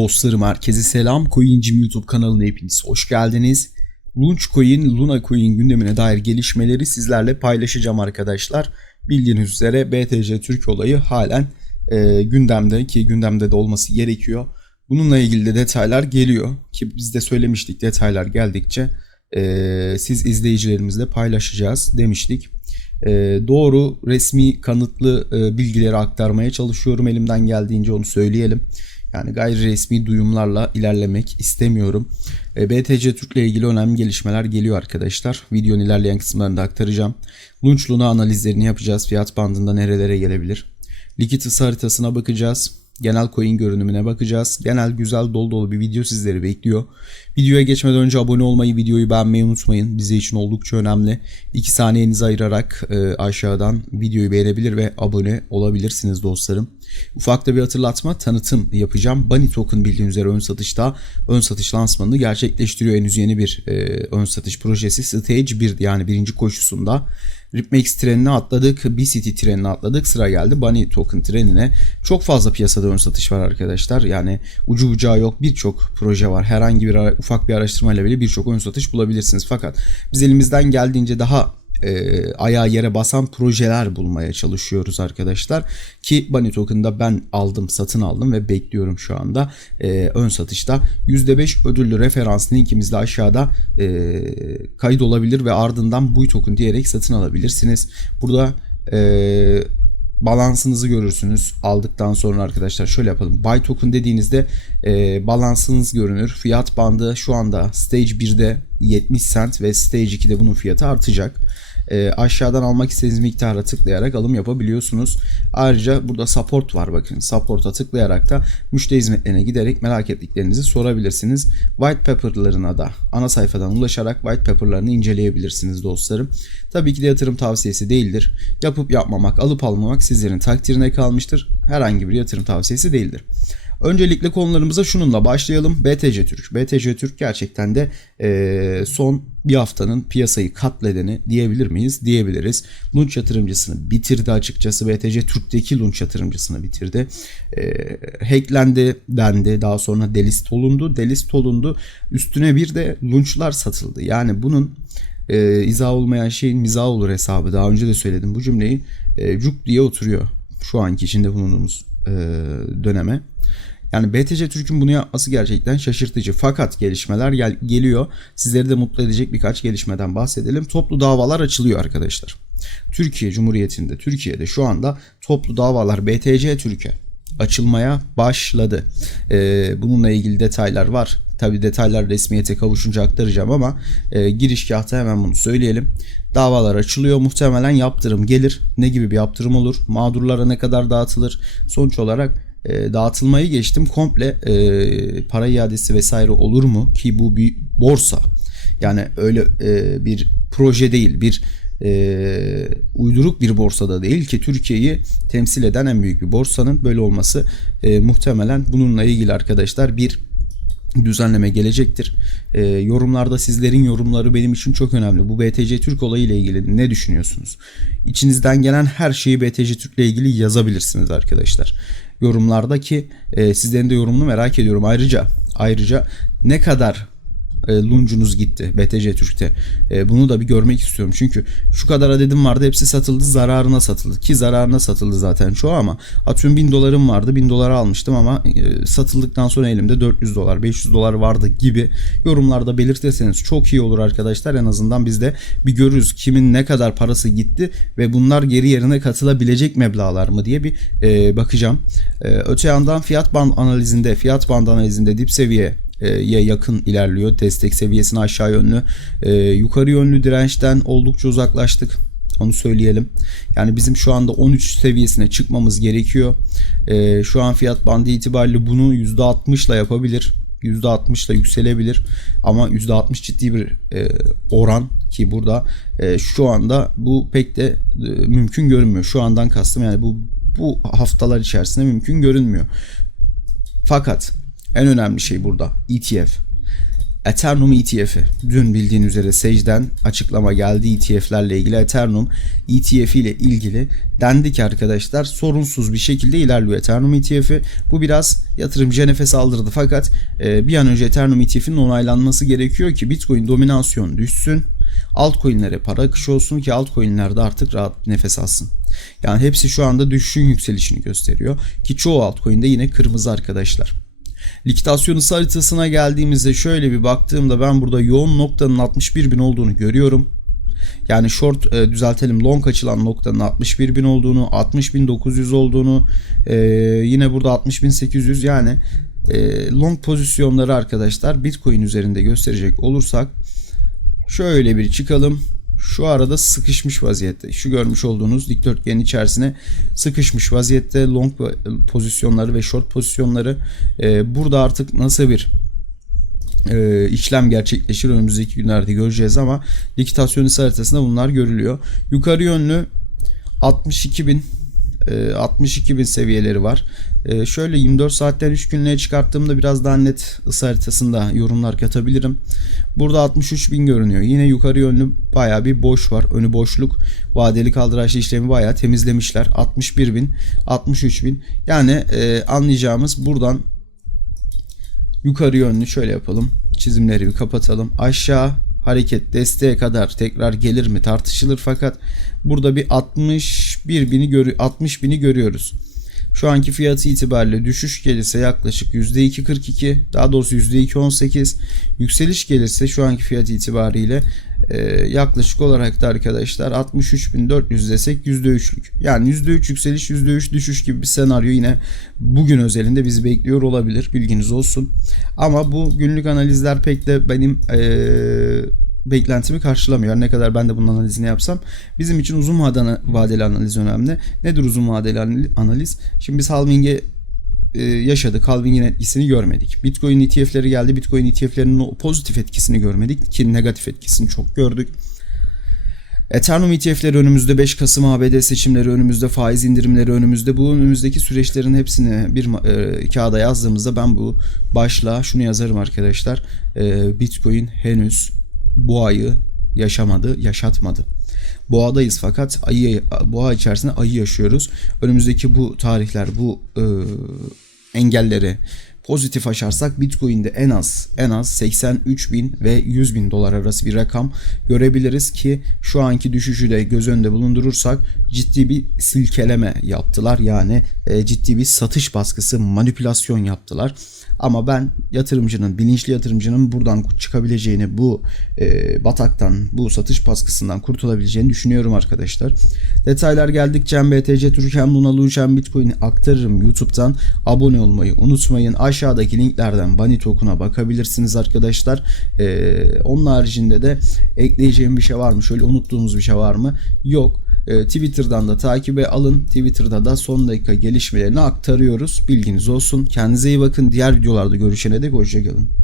Dostlarım herkese selam. Coincim YouTube kanalına hepiniz hoş geldiniz. Launchcoin, Luna Coin gündemine dair gelişmeleri sizlerle paylaşacağım arkadaşlar. Bildiğiniz üzere BTC Türk olayı halen e, gündemde ki gündemde de olması gerekiyor. Bununla ilgili de detaylar geliyor ki biz de söylemiştik detaylar geldikçe e, siz izleyicilerimizle paylaşacağız demiştik. E, doğru resmi kanıtlı e, bilgileri aktarmaya çalışıyorum elimden geldiğince onu söyleyelim. Yani gayri resmi duyumlarla ilerlemek istemiyorum. E, BTC Türk ile ilgili önemli gelişmeler geliyor arkadaşlar. Videonun ilerleyen kısımlarında aktaracağım. Launch Luna analizlerini yapacağız. Fiyat bandında nerelere gelebilir? Likit ısı haritasına bakacağız. Genel coin görünümüne bakacağız. Genel güzel dolu dolu bir video sizleri bekliyor. Videoya geçmeden önce abone olmayı, videoyu beğenmeyi unutmayın. Bize için oldukça önemli. 2 saniyenizi ayırarak e, aşağıdan videoyu beğenebilir ve abone olabilirsiniz dostlarım. Ufak da bir hatırlatma, tanıtım yapacağım. Bunny Token bildiğiniz üzere ön satışta ön satış lansmanını gerçekleştiriyor. Henüz yeni bir e, ön satış projesi Stage 1 yani birinci koşusunda. Ripmax trenine atladık, B-City trenine atladık. Sıra geldi Bunny Token trenine. Çok fazla piyasada ön satış var arkadaşlar. Yani ucu bucağı yok birçok proje var. Herhangi bir ufak bir araştırmayla bile birçok ön satış bulabilirsiniz. Fakat biz elimizden geldiğince daha e, ayağı yere basan projeler bulmaya çalışıyoruz arkadaşlar. Ki Bunny Token'da ben aldım, satın aldım ve bekliyorum şu anda e, ön satışta. %5 ödüllü referans linkimiz de aşağıda e, kayıt olabilir ve ardından Buy Token diyerek satın alabilirsiniz. Burada e, balansınızı görürsünüz aldıktan sonra arkadaşlar şöyle yapalım buy token dediğinizde e, balansınız görünür fiyat bandı şu anda stage 1'de 70 cent ve stage 2'de bunun fiyatı artacak e, aşağıdan almak istediğiniz miktara tıklayarak alım yapabiliyorsunuz. Ayrıca burada support var bakın. Support'a tıklayarak da müşteri hizmetlerine giderek merak ettiklerinizi sorabilirsiniz. White paper'larına da ana sayfadan ulaşarak white paper'larını inceleyebilirsiniz dostlarım. Tabii ki de yatırım tavsiyesi değildir. Yapıp yapmamak alıp almamak sizlerin takdirine kalmıştır. Herhangi bir yatırım tavsiyesi değildir. Öncelikle konularımıza şununla başlayalım. BTC Türk. BTC Türk gerçekten de e, son bir haftanın piyasayı katledeni diyebilir miyiz? Diyebiliriz. Lunch yatırımcısını bitirdi açıkçası. BTC Türk'teki Lunch yatırımcısını bitirdi. E, hacklendi dendi. Daha sonra delist olundu. Delist olundu. Üstüne bir de lunchlar satıldı. Yani bunun e, izah olmayan şeyin mizah olur hesabı. Daha önce de söyledim bu cümleyi. E, cuk diye oturuyor şu anki içinde bulunduğumuz e, döneme. Yani BTC Türk'ün bunu yapması gerçekten şaşırtıcı. Fakat gelişmeler gel- geliyor. Sizleri de mutlu edecek birkaç gelişmeden bahsedelim. Toplu davalar açılıyor arkadaşlar. Türkiye Cumhuriyeti'nde, Türkiye'de şu anda toplu davalar BTC Türkiye açılmaya başladı. Ee, bununla ilgili detaylar var. Tabi detaylar resmiyete kavuşunca aktaracağım ama e, girişgahta hemen bunu söyleyelim. Davalar açılıyor. Muhtemelen yaptırım gelir. Ne gibi bir yaptırım olur? Mağdurlara ne kadar dağıtılır? Sonuç olarak e, dağıtılmayı geçtim. Komple e, para iadesi vesaire olur mu? Ki bu bir borsa. Yani öyle e, bir proje değil. Bir e, uyduruk bir borsada değil ki Türkiye'yi temsil eden en büyük bir borsanın böyle olması e, muhtemelen bununla ilgili arkadaşlar bir düzenleme gelecektir. E, yorumlarda sizlerin yorumları benim için çok önemli. Bu BTC Türk olayı ile ilgili ne düşünüyorsunuz? İçinizden gelen her şeyi BTC Türk ile ilgili yazabilirsiniz arkadaşlar. Yorumlardaki e, sizlerin de yorumunu merak ediyorum. Ayrıca ayrıca ne kadar e, luncunuz gitti BTC Türk'te. E, bunu da bir görmek istiyorum. Çünkü şu kadar adedim vardı hepsi satıldı zararına satıldı. Ki zararına satıldı zaten çoğu ama atıyorum 1000 dolarım vardı 1000 dolara almıştım ama e, satıldıktan sonra elimde 400 dolar 500 dolar vardı gibi yorumlarda belirtirseniz çok iyi olur arkadaşlar. En azından biz de bir görürüz kimin ne kadar parası gitti ve bunlar geri yerine katılabilecek meblağlar mı diye bir bakacağım. Öte yandan fiyat band analizinde fiyat band analizinde dip seviye ye yakın ilerliyor. Destek seviyesine aşağı yönlü. E, yukarı yönlü dirençten oldukça uzaklaştık. Onu söyleyelim. Yani bizim şu anda 13 seviyesine çıkmamız gerekiyor. E, şu an fiyat bandı itibariyle bunu %60 ile yapabilir. %60 ile yükselebilir. Ama %60 ciddi bir e, oran ki burada e, şu anda bu pek de e, mümkün görünmüyor. Şu andan kastım yani bu bu haftalar içerisinde mümkün görünmüyor. Fakat en önemli şey burada ETF. Ethereum ETF'i. Dün bildiğin üzere Sage'den açıklama geldi ETF'lerle ilgili. Ethereum ETF ile ilgili dendi ki arkadaşlar sorunsuz bir şekilde ilerliyor Ethereum ETF'i. Bu biraz yatırımcıya nefes aldırdı fakat e, bir an önce Ethereum ETF'inin onaylanması gerekiyor ki Bitcoin dominasyon düşsün. Altcoin'lere para akışı olsun ki altcoin'ler de artık rahat nefes alsın. Yani hepsi şu anda düşüşün yükselişini gösteriyor ki çoğu altcoin'de yine kırmızı arkadaşlar. Likitasyon ısı haritasına geldiğimizde şöyle bir baktığımda ben burada yoğun noktanın 61 bin olduğunu görüyorum. Yani short e, düzeltelim long açılan noktanın 61 bin olduğunu 60 bin 900 olduğunu e, yine burada 60 bin 800 yani e, long pozisyonları arkadaşlar bitcoin üzerinde gösterecek olursak şöyle bir çıkalım şu arada sıkışmış vaziyette. Şu görmüş olduğunuz dikdörtgenin içerisine sıkışmış vaziyette long pozisyonları ve short pozisyonları e, burada artık nasıl bir e, işlem gerçekleşir önümüzdeki günlerde göreceğiz ama likitasyon haritasında bunlar görülüyor. Yukarı yönlü 62 bin 62 bin seviyeleri var. E, şöyle 24 saatten 3 günlüğe çıkarttığımda biraz daha net ısı haritasında yorumlar katabilirim. Burada 63 bin görünüyor. Yine yukarı yönlü baya bir boş var. Önü boşluk. Vadeli kaldıraçlı işlemi baya temizlemişler. 61 bin, 63 bin. Yani e, anlayacağımız buradan yukarı yönlü şöyle yapalım. Çizimleri bir kapatalım. Aşağı hareket desteğe kadar tekrar gelir mi tartışılır fakat burada bir 61 bini görü 60 bini görüyoruz. Şu anki fiyatı itibariyle düşüş gelirse yaklaşık %2.42 daha doğrusu %2.18 yükseliş gelirse şu anki fiyat itibariyle e, yaklaşık olarak da arkadaşlar 63.400 desek %3'lük. Yani %3 yükseliş %3 düşüş gibi bir senaryo yine bugün özelinde bizi bekliyor olabilir bilginiz olsun. Ama bu günlük analizler pek de benim e, beklentimi karşılamıyor. Ne kadar ben de bunun analizini yapsam. Bizim için uzun vadeli analiz önemli. Nedir uzun vadeli analiz? Şimdi biz halving'e e, yaşadık. Halving'in etkisini görmedik. Bitcoin ETF'leri geldi. Bitcoin ETF'lerinin o pozitif etkisini görmedik ki negatif etkisini çok gördük. Ethereum ETF'leri önümüzde 5 Kasım ABD seçimleri önümüzde faiz indirimleri önümüzde bu önümüzdeki süreçlerin hepsini bir e, kağıda yazdığımızda ben bu başlığa şunu yazarım arkadaşlar e, Bitcoin henüz boğayı yaşamadı, yaşatmadı. Boğadayız fakat ayı boğa içerisinde ayı yaşıyoruz. Önümüzdeki bu tarihler, bu e, engelleri pozitif aşarsak Bitcoin'de en az en az 83 bin ve 100 bin dolar arası bir rakam görebiliriz ki şu anki düşüşü de göz önünde bulundurursak ciddi bir silkeleme yaptılar. Yani e, ciddi bir satış baskısı, manipülasyon yaptılar. Ama ben yatırımcının, bilinçli yatırımcının buradan çıkabileceğini, bu e, bataktan, bu satış baskısından kurtulabileceğini düşünüyorum arkadaşlar. Detaylar geldikçe BTC Türk hem Luna Launch hem Bitcoin'i aktarırım YouTube'dan. Abone olmayı unutmayın. Aşağıdaki linklerden Bunny Token'a bakabilirsiniz arkadaşlar. E, onun haricinde de ekleyeceğim bir şey var mı? Şöyle unuttuğumuz bir şey var mı? Yok. E, Twitter'dan da takibe alın. Twitter'da da son dakika gelişmelerini aktarıyoruz. Bilginiz olsun. Kendinize iyi bakın. Diğer videolarda görüşene dek hoşçakalın.